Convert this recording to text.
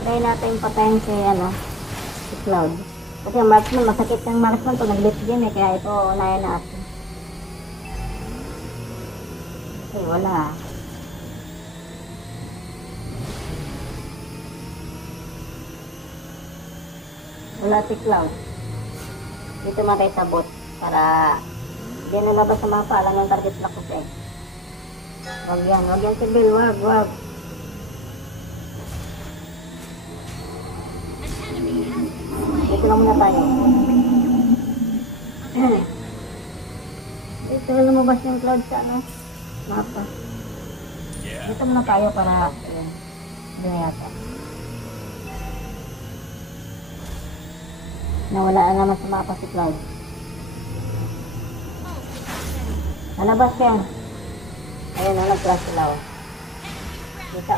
Try natin patayin si, si Cloud. Kasi ang marksman, masakit yung marksman pag nag-late game eh, kaya ito unahin natin. Okay, wala. Wala si Cloud. Dito matay sa bot para di nalabas sa mapa, alam yung target lock ko siya eh. Wag yan si Bill, wag. Dito lang muna tayo. Dito lumabas yung Cloud sa mapa. Dito muna tayo para yun. Hindi na yata. Nawala na naman sa mapa si Cloud. Nalabas yan. Ayun na, nag-flash sila. Kita